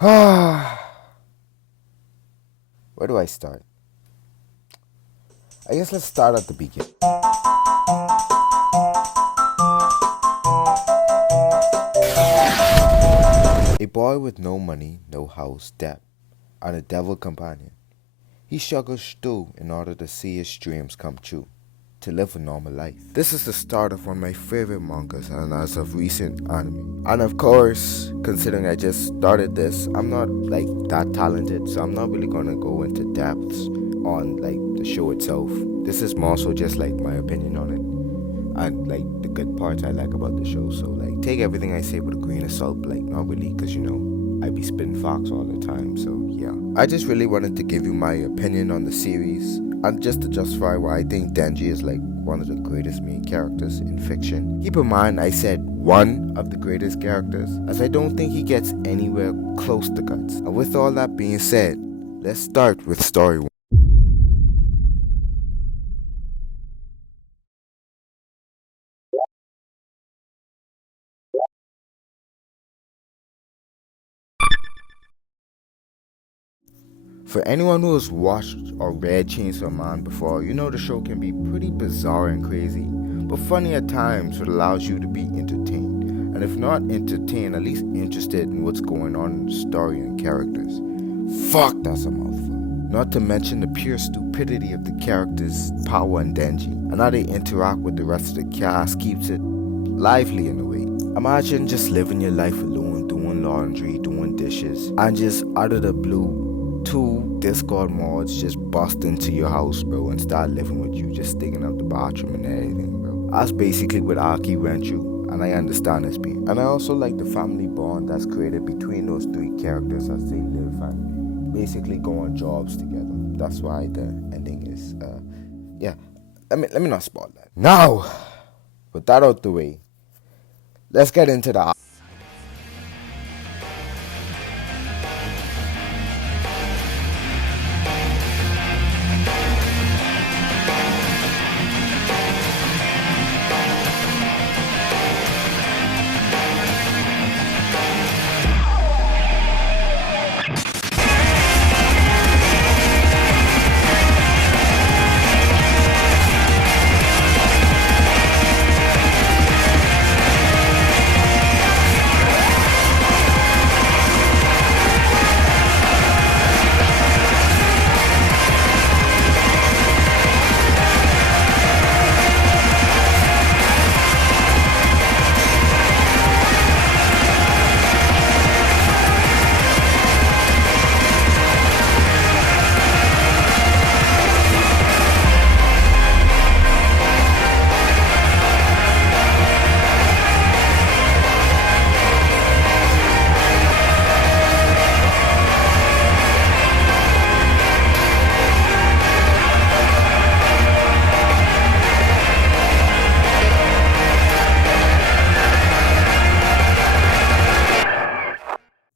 Where do I start? I guess let's start at the beginning. A boy with no money, no house, debt, and a devil companion. He struggles through in order to see his dreams come true, to live a normal life. This is the start of one of my favorite mangas and as of recent anime. And of course, considering I just started this, I'm not like that talented, so I'm not really gonna go into depths on like the show itself. This is more so just like my opinion on it and like the good parts I like about the show. So like take everything I say with a grain of salt, like not really, cause I be spitting facts all the time. So yeah, I just really wanted to give you my opinion on the series and just to justify why I think Denji is like one of the greatest main characters in fiction. Keep in mind I said one of the greatest characters, as I don't think he gets anywhere close to Guts. And with all that being said, let's start with story 1. For anyone who has watched or read Chainsaw Man before, you know the show can be pretty bizarre and crazy, but funny at times, it allows you to be entertained. And if not entertained, at least interested in what's going on in the story and characters. Fuck, that's a mouthful. Not to mention the pure stupidity of the characters, Power and Denji, and how they interact with the rest of the cast keeps it lively in a way. Imagine just living your life alone, doing laundry, doing dishes, and just out of the blue, 2 Discord mods just bust into your house, bro, and start living with you, just sticking up the bathroom and everything, bro. That's basically what Aki went through, and I understand his pain. And I also like the family bond that's created between those 3 characters as they live and basically go on jobs together. That's why the ending is, yeah. Let me not spoil that. Now, with that out the way, let's get into the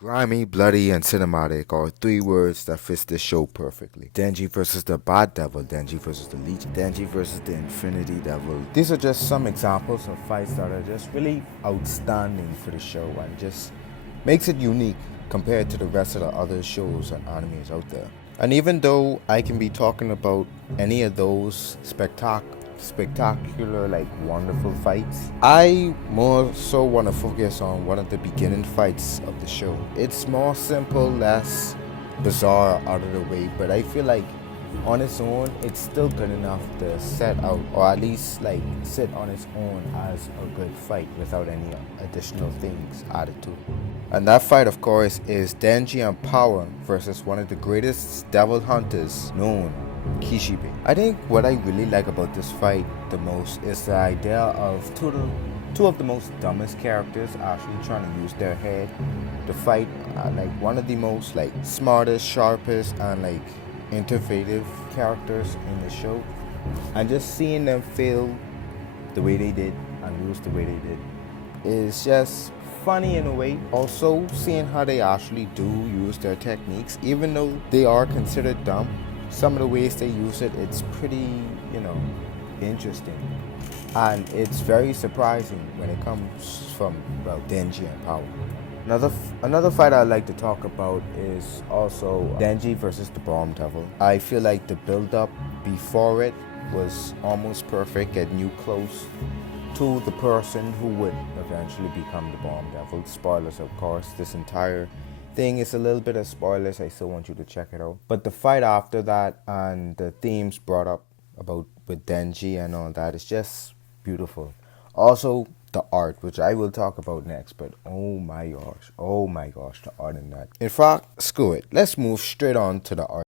grimy, bloody, and cinematic are 3 words that fits this show perfectly. Denji versus the Bad Devil, Denji versus the Leech, Denji versus the Infinity Devil. These are just some examples of fights that are just really outstanding for the show and just makes it unique compared to the rest of the other shows and animes out there. And even though I can be talking about any of those spectacular, like wonderful fights, I more so want to focus on one of the beginning fights of the show. It's more simple, less bizarre, out of the way, but I feel like on its own it's still good enough to set out, or at least like sit on its own as a good fight without any additional things added to it. And that fight, of course, is Denji and Power versus one of the greatest devil hunters known, Kishibe. I think what I really like about this fight the most is the idea of two of the most dumbest characters actually trying to use their head to fight like one of the most like smartest, sharpest, and like innovative characters in the show, and just seeing them fail the way they did and lose the way they did is just funny in a way. Also, seeing how they actually do use their techniques, even though they are considered dumb, some of the ways they use it, it's pretty, interesting. And it's very surprising when it comes from, well, Denji and Power. Another fight I'd like to talk about is also Denji versus the Bomb Devil. I feel like the build-up before it was almost perfect, getting you close to the person who would eventually become the Bomb Devil. Spoilers, of course. This entire thing is a little bit of spoilers. I still want you to check it out. But the fight after that and the themes brought up about with Denji and all that is just beautiful. Also, the art, which I will talk about next, but oh my gosh, the art in that. In fact, screw it. Let's move straight on to the art.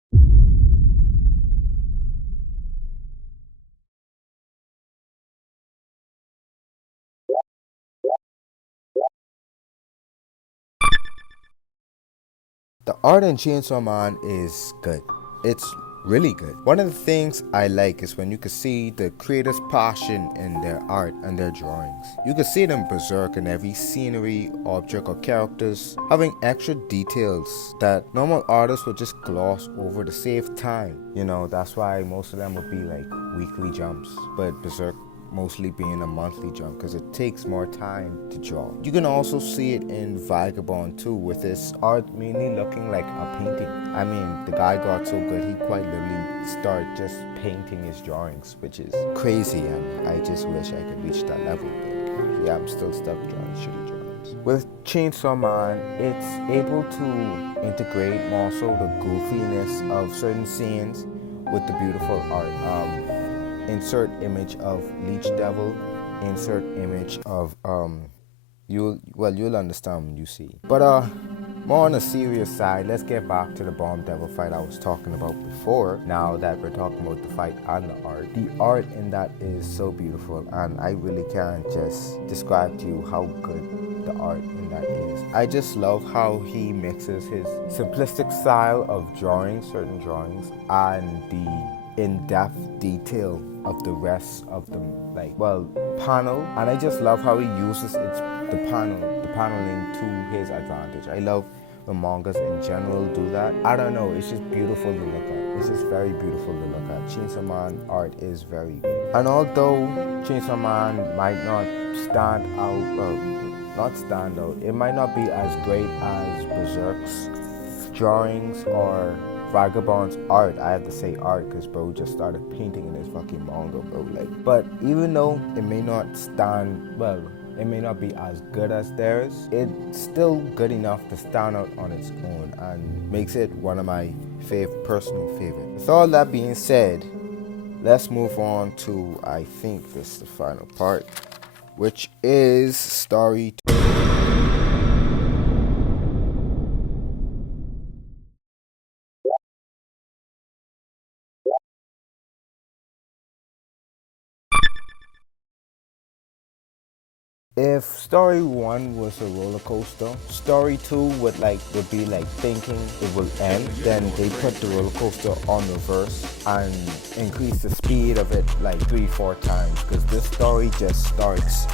The art in Chainsaw Man is good. It's really good. One of the things I like is when you can see the creators' passion in their art and their drawings. You can see them berserk in every scenery, object, or characters, having extra details that normal artists would just gloss over to save time. You know, that's why most of them would be like weekly jumps, but berserk mostly being a monthly jump because it takes more time to draw. You can also see it in Vagabond too, with his art mainly looking like a painting. I mean, the guy got so good he quite literally started just painting his drawings, which is crazy, and I just wish I could reach that level. But yeah, I'm still stuck drawing shitty drawings. With Chainsaw Man, it's able to integrate more so the goofiness of certain scenes with the beautiful art. Insert image of Leech Devil, insert image of you'll understand when you see. But more on a serious side, let's get back to the Bomb Devil fight I was talking about before. Now that we're talking about the fight and the art in that is so beautiful, and I really can't just describe to you how good the art in that is. I just love how he mixes his simplistic style of drawing certain drawings and the in-depth detail of the rest of the panel, and I just love how he uses the paneling to his advantage. I love when mangas in general do that. I don't know, it's just beautiful to look at. It's just very beautiful to look at. Chainsaw Man art is very good, and although Chainsaw Man might not stand out, it might not be as great as Berserk's drawings or Vagabond's art. I have to say art because bro just started painting in his fucking manga, bro. But even though it may not it may not be as good as theirs, it's still good enough to stand out on its own and makes it one of my personal favorites. With all that being said, let's move on to, I think this is the final part, which is story 2. If story 1 was a roller coaster, story 2 would be like thinking it will end. Then they put the roller coaster on reverse and increase the speed of it like 3-4 times, because this story just starts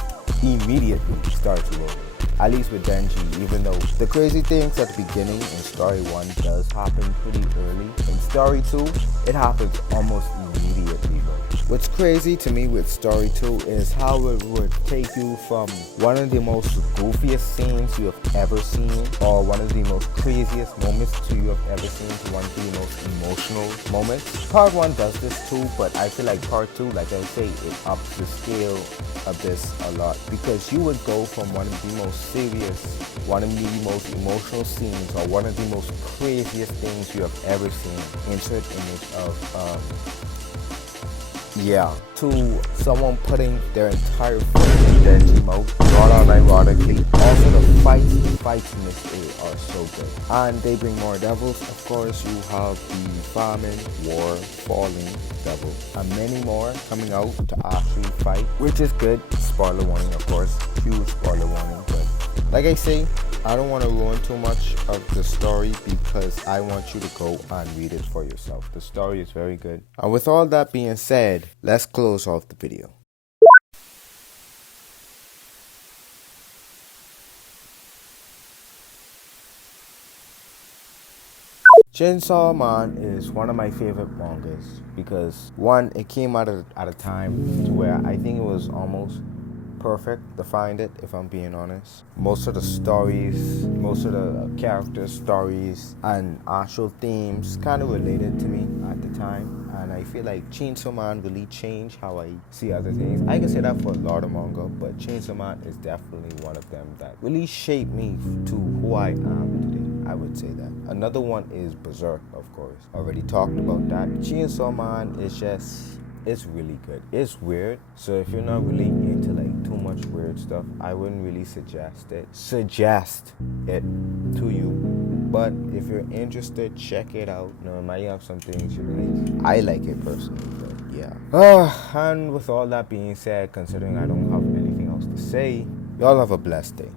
rolling. At least with Denji, even though the crazy things at the beginning in story 1 does happen pretty early, in story 2 it happens almost immediately. What's crazy to me with story 2 is how it would take you from one of the most goofiest scenes you have ever seen, or one of the most craziest moments you have ever seen, to one of the most emotional moments. Part 1 does this too, but I feel like part 2, like I say, it ups the scale of this a lot, because you would go from one of the most serious, one of the most emotional scenes, or one of the most craziest things you have ever seen, insert image of to someone putting their entire foot in Denji mode, not unironically. Also the fights in this A are so good. And they bring more devils, of course. You have the Famine, War, Falling Devil, and many more coming out to actually fight, which is good. Spoiler warning, of course. Huge spoiler warning, but like I say, I don't want to ruin too much of the story because I want you to go and read it for yourself. The story is very good. And with all that being said, let's close off the video. Chainsaw Man is one of my favorite mangas because, one, it came out at a time where I think it was almost perfect to find it, if I'm being honest. Most of the stories, most of the characters' stories and actual themes kind of related to me at the time. And I feel like Chainsaw Man really changed how I see other things. I can say that for a lot of manga, but Chainsaw Man is definitely one of them that really shaped me to who I am today. I would say that. Another one is Berserk, of course. Already talked about that. Chainsaw Man is just, it's really good. It's weird, so if you're not really into like too much weird stuff, I wouldn't really suggest it to you. But if you're interested, check it out. You know, it might have some things you like. I like it personally, but yeah. And with all that being said, considering I don't have anything else to say, y'all have a blessed day.